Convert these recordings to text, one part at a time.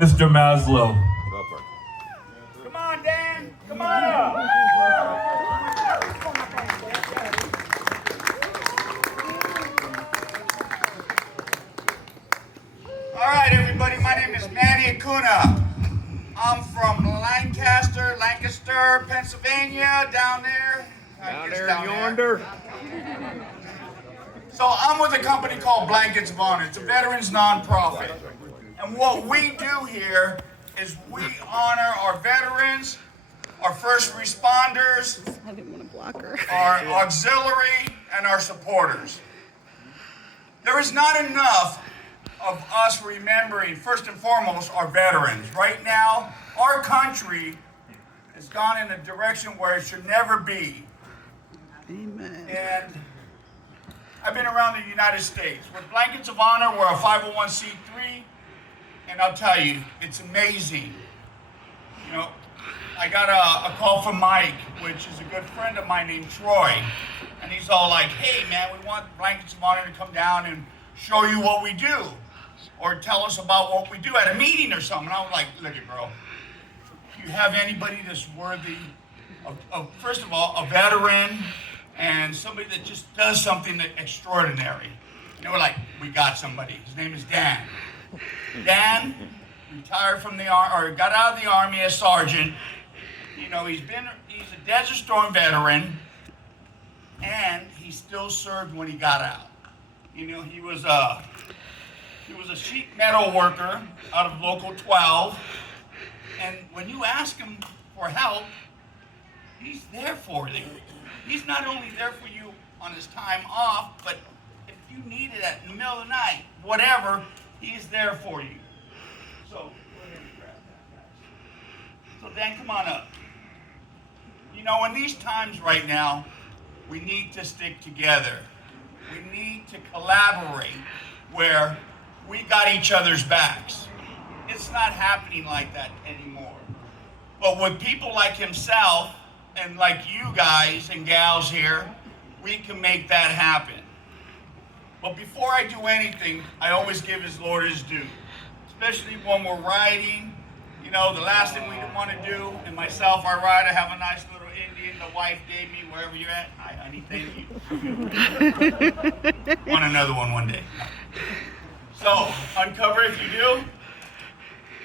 Mr. Maslo. Come on, Dan. Come on up. All right, everybody. My name is Manny Acuna. I'm from Lancaster, Pennsylvania, down there. Down there yonder. So I'm with a company called Blankets of Honor. It's a veterans nonprofit. And what we do here is we honor our veterans, our first responders, I didn't want to block her. our auxiliary, and our supporters. There is not enough of us remembering, first and foremost, our veterans. Right now, our country has gone in a direction where it should never be. Amen. And I've been around the United States. With Blankets of Honor, we're a 501c3, and I'll tell you, it's amazing. You know, I got a call from Mike, which is a good friend of mine named Troy, and he's all like, hey man, we want Blankets of Honor to come down and show you what we do, or tell us about what we do at a meeting or something. And I was like, look it, bro, you have anybody that's worthy of, first of all, a veteran, and somebody that just does something extraordinary. And we're like, we got somebody. His name is Dan. Dan retired from the Army, or got out of the Army as sergeant. You know, he's a Desert Storm veteran, and he still served when he got out. You know, he was a sheet metal worker out of Local 12, and when you ask him for help, he's there for you. He's not only there for you on his time off, but if you need it in the middle of the night, whatever, he's there for you. So, go ahead and grab that, guys. So Dan, come on up. You know, in these times right now, we need to stick together. We need to collaborate where we got each other's backs. It's not happening like that anymore. But with people like himself, and like you guys and gals here, we can make that happen. But before I do anything, I always give his Lord his due. Especially when we're riding. You know, the last thing we want to do, and myself, I ride, I have a nice little Indian the wife gave me, wherever you're at. Hi, honey, thank you. Want another one day. So, uncover if you do.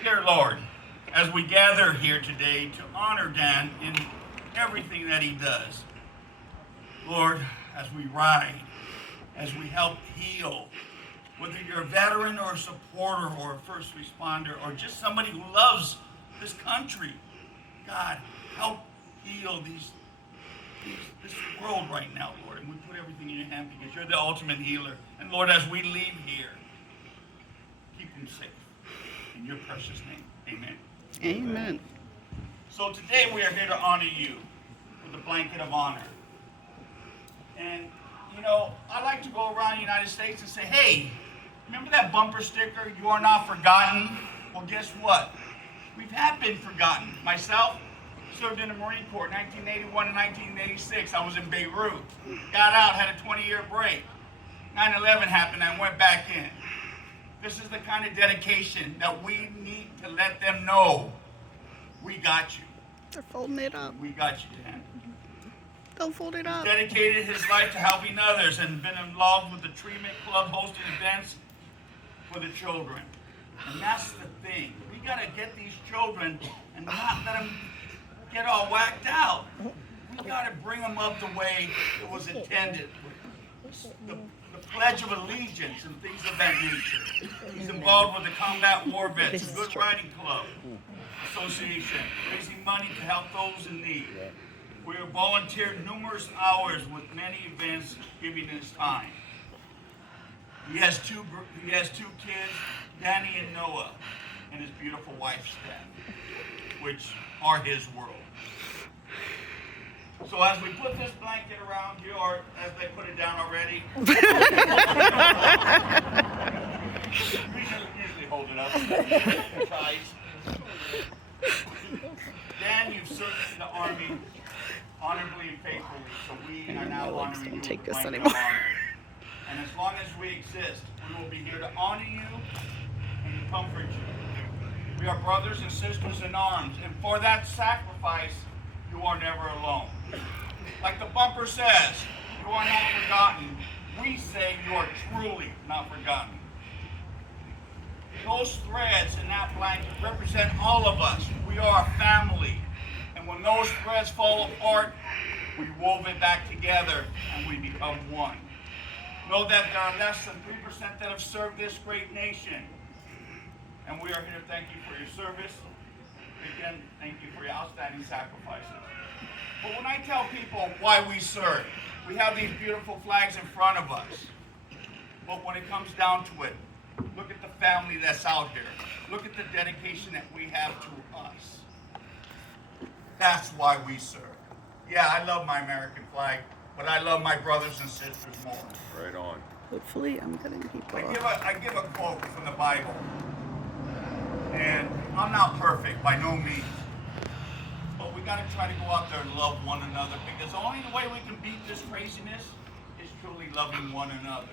Dear Lord, as we gather here today to honor Dan in everything that he does. Lord, as we ride, as we help heal, whether you're a veteran or a supporter or a first responder or just somebody who loves this country, God, help heal this world right now, Lord. And we put everything in your hand because you're the ultimate healer. And Lord, as we leave here, keep them safe. In your precious name, amen. Amen. So today we are here to honor you with the Blanket of Honor. And, you know, I like to go around the United States and say, hey, remember that bumper sticker, you are not forgotten? Well, guess what? We have been forgotten. Myself served in the Marine Corps 1981 to 1986. I was in Beirut. Got out, had a 20-year break. 9/11 happened, I went back in. This is the kind of dedication that we need to let them know. We got you. They're folding it up. We got you, Dan. Don't fold it up. He's dedicated his life to helping others and been involved with the treatment club, hosting events for the children. And that's the thing. We got to get these children and not let them get all whacked out. We got to bring them up the way it was intended. The Pledge of Allegiance and things of that nature. He's involved with the Combat War Vets, the Good Riding Club Association, raising money to help those in need. We have volunteered numerous hours with many events giving his time. He has two kids, Danny and Noah, and his beautiful wife, Steph, which are his world. So as we put this blanket around you, or as they put it down already, we usually hold it up. Dan, you've served in the Army honorably and faithfully, so we are now honoring you take with this blanket anymore. of honor. And as long as we exist, we will be here to honor you and to comfort you. We are brothers and sisters in arms, and for that sacrifice, you are never alone. Like the bumper says, you are not forgotten. We say you are truly not forgotten. Those threads in that blanket represent all of us. We are a family. And when those threads fall apart, we wove it back together and we become one. Know that there are less than 3% that have served this great nation. And we are here to thank you for your service. Again, thank you for your outstanding sacrifices. But when I tell people why we serve, we have these beautiful flags in front of us. But when it comes down to it, look at the family that's out here. Look at the dedication that we have to us. That's why we serve. Yeah, I love my American flag, but I love my brothers and sisters more. Right on. Hopefully, I'm getting people. I give a quote from the Bible. And I'm not perfect, by no means. But we got to try to go out there and love one another, because the only way we can beat this craziness is truly loving one another.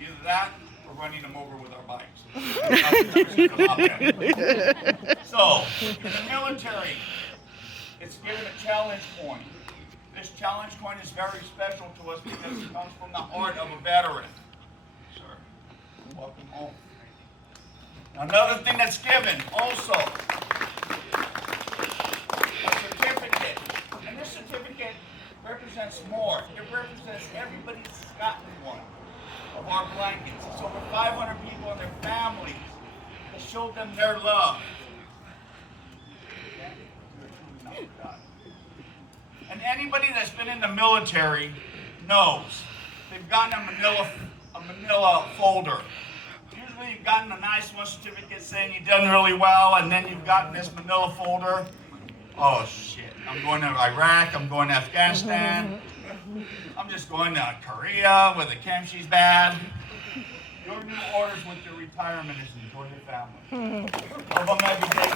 Either that or running them over with our bikes. So, the military, it's given a challenge coin. This challenge coin is very special to us because it comes from the heart of a veteran. Sir, welcome home. Another thing that's given also, a certificate. And this certificate represents more. It represents everybody that's gotten one of our blankets. It's over 500 people and their families that showed them their love. And anybody that's been in the military knows they've gotten a manila folder. Usually you've gotten a nice one certificate saying you've done really well, and then you've gotten this manila folder. Oh shit, I'm going to Iraq, I'm going to Afghanistan, I'm just going to Korea where the kimchi's bad. Your new orders with your retirement is enjoy your family. Love them every day.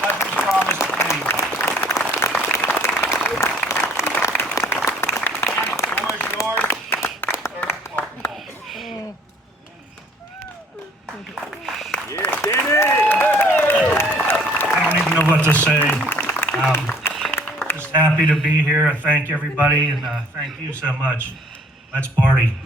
That's your promise to me. And the floor is yours. Sir, welcome home. Yeah, Danny! I don't even know what to say. Just happy to be here. I thank everybody, and thank you so much. Let's party.